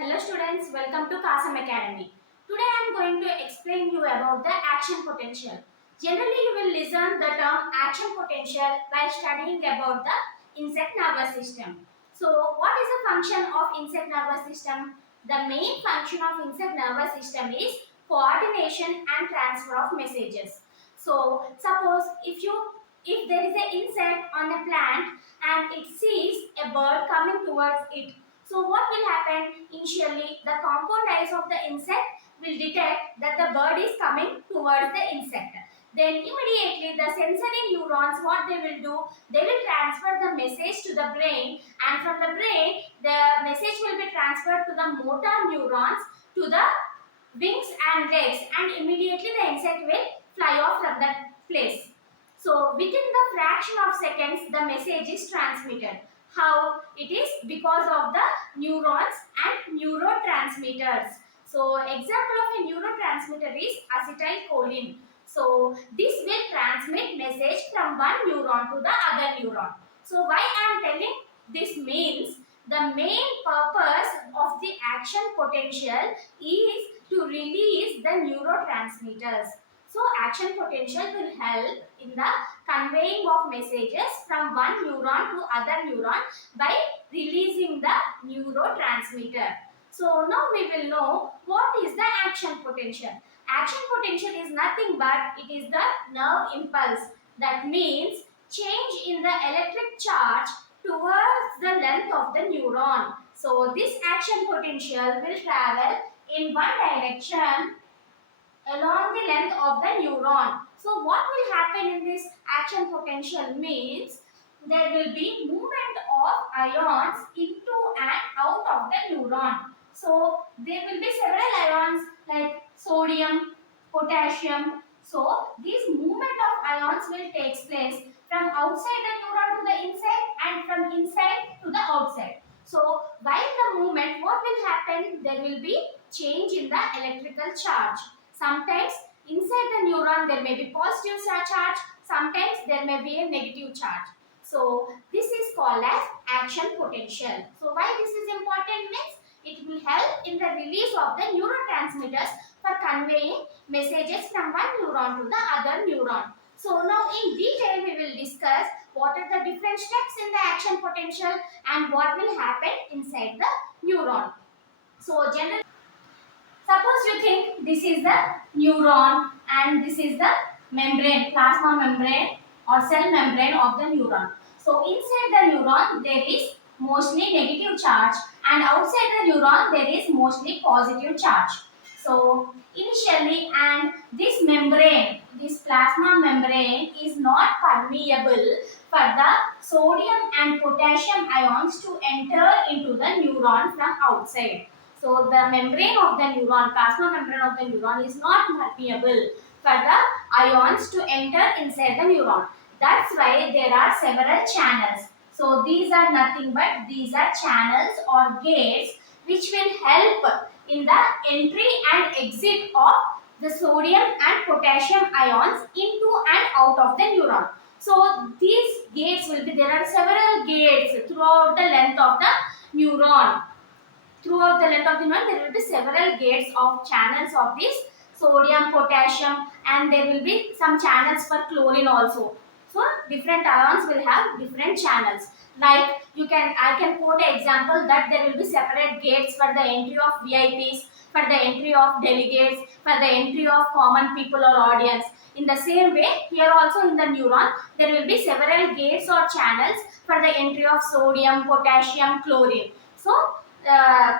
Hello students, welcome to Kasam Academy. Today I am going to explain you about the action potential. Generally you will listen the term action potential while studying about the insect nervous system. So what is the function of insect nervous system? The main function of insect nervous system is coordination and transfer of messages. So suppose if there is an insect on a plant and it sees a bird coming towards it, so what will happen? Initially, the compound eyes of the insect will detect that the bird is coming towards the insect. Then immediately the sensory neurons, what they will do? They will transfer the message to the brain, and from the brain the message will be transferred to the motor neurons to the wings and legs, and immediately the insect will fly off from that place. So within the fraction of seconds the message is transmitted. How? It is because of the neurons and neurotransmitters. So example of a neurotransmitter is acetylcholine. So this will transmit message from one neuron to the other neuron. So why I am telling this means the main purpose of the action potential is to release the neurotransmitters. So action potential will help in the conveying of messages from one neuron to other neuron by releasing the neurotransmitter. So now we will know what is the action potential. Action potential is nothing but it is the nerve impulse. That means change in the electric charge towards the length of the neuron. So this action potential will travel in one direction along the length of the neuron. So what will happen in this action potential means there will be movement of ions into and out of the neuron. So there will be several ions like sodium, potassium. So this movement of ions will take place from outside the neuron to the inside and from inside to the outside. So while the movement, what will happen? There will be change in the electrical charge. Sometimes inside the neuron there may be positive charge, sometimes there may be a negative charge. So this is called as action potential. So why this is important means it will help in the release of the neurotransmitters for conveying messages from one neuron to the other neuron. So now in detail we will discuss what are the different steps in the action potential and what will happen inside the neuron. So generally, suppose you think this is the neuron and this is the membrane, plasma membrane or cell membrane of the neuron. So inside the neuron there is mostly negative charge and outside the neuron there is mostly positive charge. So initially, and this membrane, this plasma membrane is not permeable for the sodium and potassium ions to enter into the neuron from outside. So the membrane of the neuron, plasma membrane of the neuron is not permeable for the ions to enter inside the neuron. That's why there are several channels. So these are nothing but these are channels or gates which will help in the entry and exit of the sodium and potassium ions into and out of the neuron. So these gates will be, there are several gates throughout the length of the neuron. Throughout the length of the neuron, there will be several gates of channels of this sodium, potassium, and there will be some channels for chlorine also. So different ions will have different channels. Like I can quote an example that there will be separate gates for the entry of VIPs, for the entry of delegates, for the entry of common people or audience. In the same way, here also in the neuron, there will be several gates or channels for the entry of sodium, potassium, chlorine. So uh,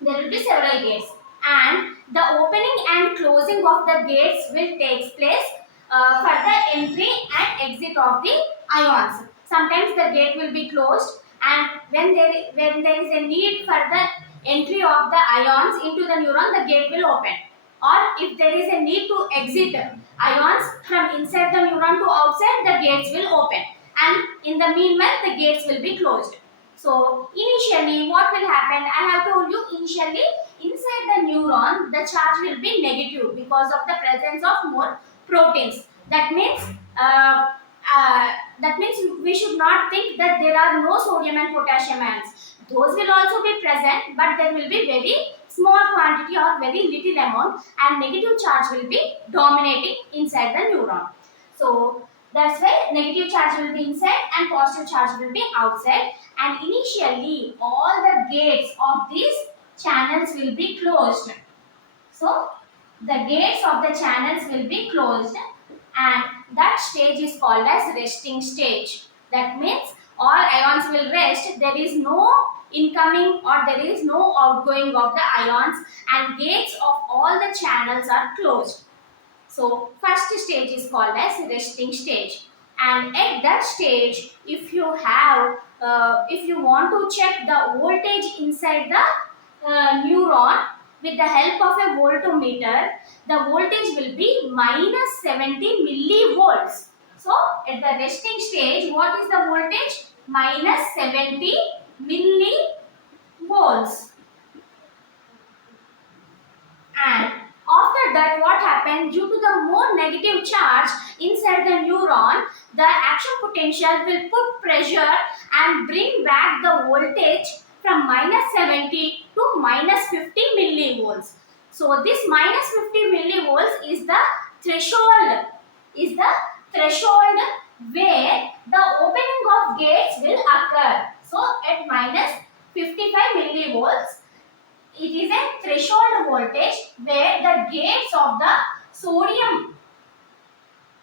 there will be several gates, and the opening and closing of the gates will take place for the entry and exit of the ions. Sometimes the gate will be closed, and when there is a need for the entry of the ions into the neuron, the gate will open. Or if there is a need to exit ions from inside the neuron to outside, the gates will open, and in the meanwhile the gates will be closed. So initially what will happen, I have told you initially inside the neuron the charge will be negative because of the presence of more proteins. That means we should not think that there are no sodium and potassium ions. those will also be present, but there will be very small quantity or very little amount, and negative charge will be dominating inside the neuron. So that's why negative charge will be inside and positive charge will be outside, and initially all the gates of these channels will be closed. So the gates of the channels will be closed, and that stage is called as resting stage. That means all ions will rest. There is no incoming or there is no outgoing of the ions, and gates of all the channels are closed. So first stage is called as resting stage, and at that stage, if you want to check the voltage inside the neuron with the help of a voltmeter, the voltage will be minus 70 millivolts. So at the resting stage, what is the voltage? Minus 70 millivolts. And after that, what happened? Due to the more negative charge inside the neuron, the action potential will put pressure and bring back the voltage from minus 70 to minus 50 millivolts. So this minus 50 millivolts is the threshold, where the opening of gates will occur. So at minus 55 millivolts, it is a threshold voltage where the gates of the sodium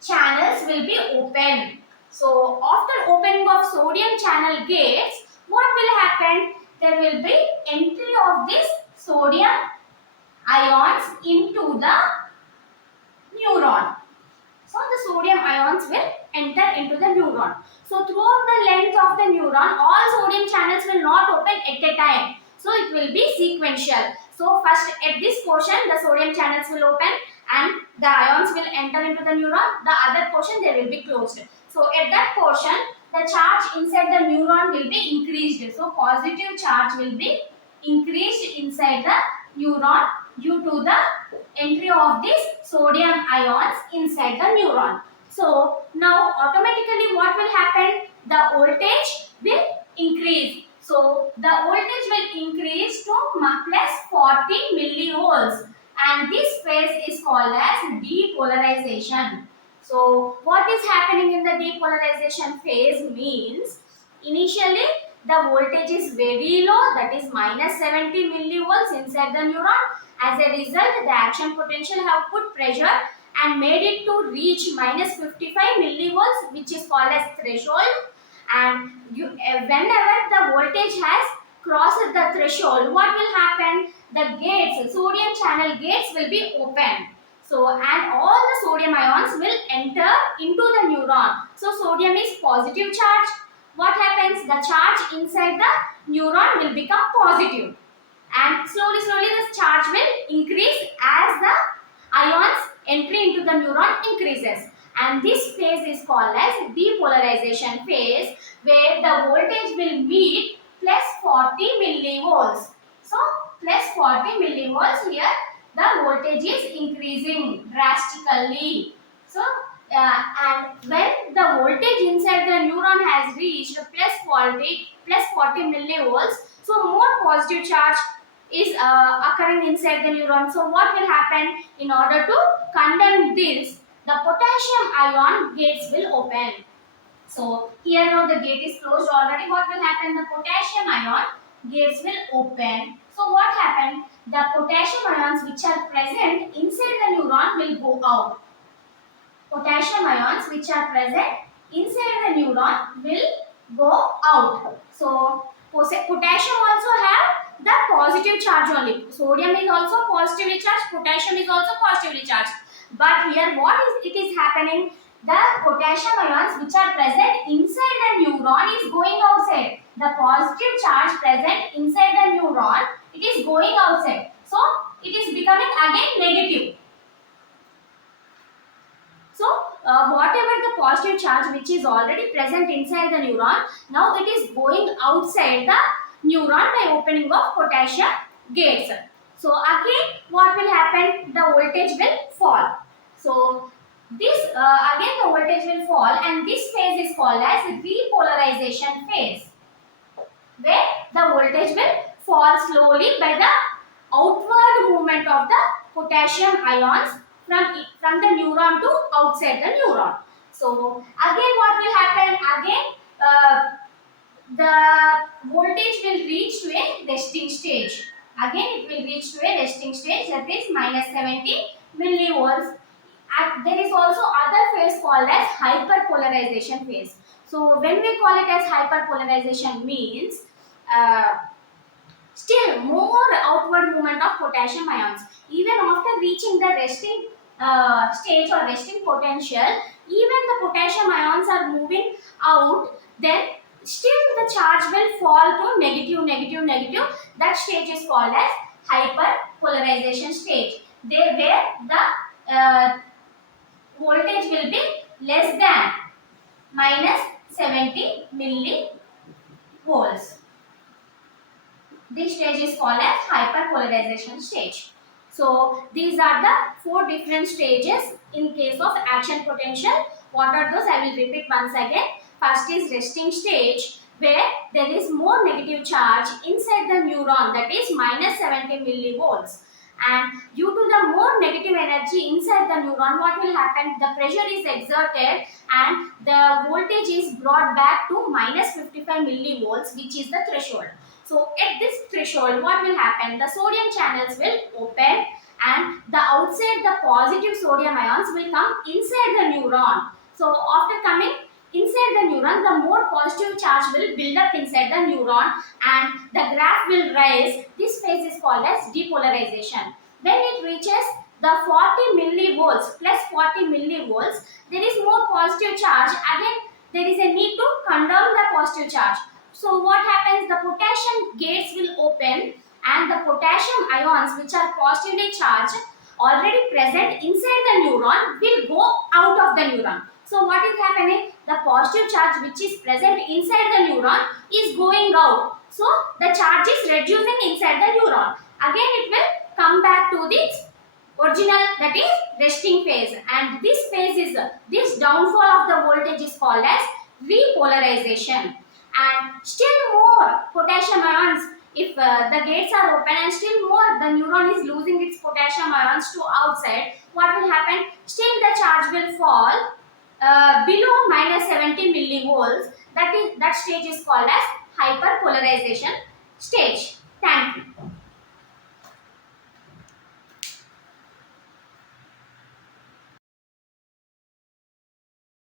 channels will be open. So after opening of sodium channel gates, what will happen? There will be entry of this sodium ions into the neuron. So the sodium ions will enter into the neuron. So throughout the length of the neuron, all sodium channels will not open at a time. So it will be sequential. So first at this portion, the sodium channels will open and the ions will enter into the neuron. The other portion, they will be closed. So at that portion, the charge inside the neuron will be increased. So positive charge will be increased inside the neuron due to the entry of these sodium ions inside the neuron. So now automatically what will happen? The voltage will increase. So the voltage will increase to plus 40 millivolts, and this phase is called as depolarization. So what is happening in the depolarization phase means initially the voltage is very low, that is minus 70 millivolts inside the neuron. As a result, the action potential have put pressure and made it to reach minus 55 millivolts, which is called as threshold. And whenever the voltage has crossed the threshold, what will happen? The gates, sodium channel gates will be open. So, and all the sodium ions will enter into the neuron. So, sodium is positive charge. What happens? The charge inside the neuron will become positive, and slowly this charge will increase as the ions entry into the neuron increases, and this phase is called as depolarization phase, where the voltage will meet plus 40 millivolts. So plus 40 millivolts, here the voltage is increasing drastically. So and when the voltage inside the neuron has reached plus 40 millivolts, so more positive charge is occurring inside the neuron. So what will happen? In order to condemn this, the potassium ion gates will open. So here now the gate is closed already. What will happen? The potassium ion gates will open. So what happened? The potassium ions which are present inside the neuron will go out. Potassium ions which are present inside the neuron will go out. So potassium also have the positive charge only. Sodium is also positively charged, potassium is also positively charged. But here what is it is happening? The potassium ions which are present inside the neuron is going outside. The positive charge present inside the neuron, it is going outside. So it is becoming again negative. So whatever the positive charge which is already present inside the neuron, now it is going outside the neuron by opening of potassium gates. So again what will happen? The voltage will fall. So this again the voltage will fall, and this phase is called as repolarization phase, where the voltage will fall slowly by the outward movement of the potassium ions from the neuron to outside the neuron. So again what will happen? Again the voltage will reach to a resting stage. Again it will reach to a resting stage, that is minus 70 millivolts. And there is also other phase called as hyperpolarization phase. So when we call it as hyperpolarization means uh, still more outward movement of potassium ions. Even after reaching the resting stage or resting potential, even the potassium ions are moving out, then still the charge will fall to negative, negative, negative. That stage is called as hyperpolarization stage. There where the voltage will be less than minus 70 millivolts. This stage is called as hyperpolarization stage. So these are the four different stages in case of action potential. What are those? I will repeat once again. First is resting stage, where there is more negative charge inside the neuron, that is minus 70 millivolts. And due to the more negative energy inside the neuron, what will happen? The pressure is exerted and the voltage is brought back to minus 55 millivolts, which is the threshold. So at this threshold, what will happen? The sodium channels will open and the outside the positive sodium ions will come inside the neuron. So after coming inside the neuron, the more positive charge will build up inside the neuron and the graph will rise. This phase is called as depolarization. When it reaches the 40 millivolts plus 40 millivolts, there is more positive charge. Again, there is a need to condemn the positive charge. So what happens? The potassium gates will open and the potassium ions, which are positively charged already present inside the neuron, will go out of the neuron. So what is happening? The positive charge which is present inside the neuron is going out. So the charge is reducing inside the neuron. Again it will come back to its original, that is resting phase, and this phase is this downfall of the voltage is called as repolarization. And still more potassium ions, if the gates are open and still more the neuron is losing its potassium ions to outside, what will happen? Still the charge will fall below minus 70 millivolts. That stage is called as hyperpolarization stage. Thank you.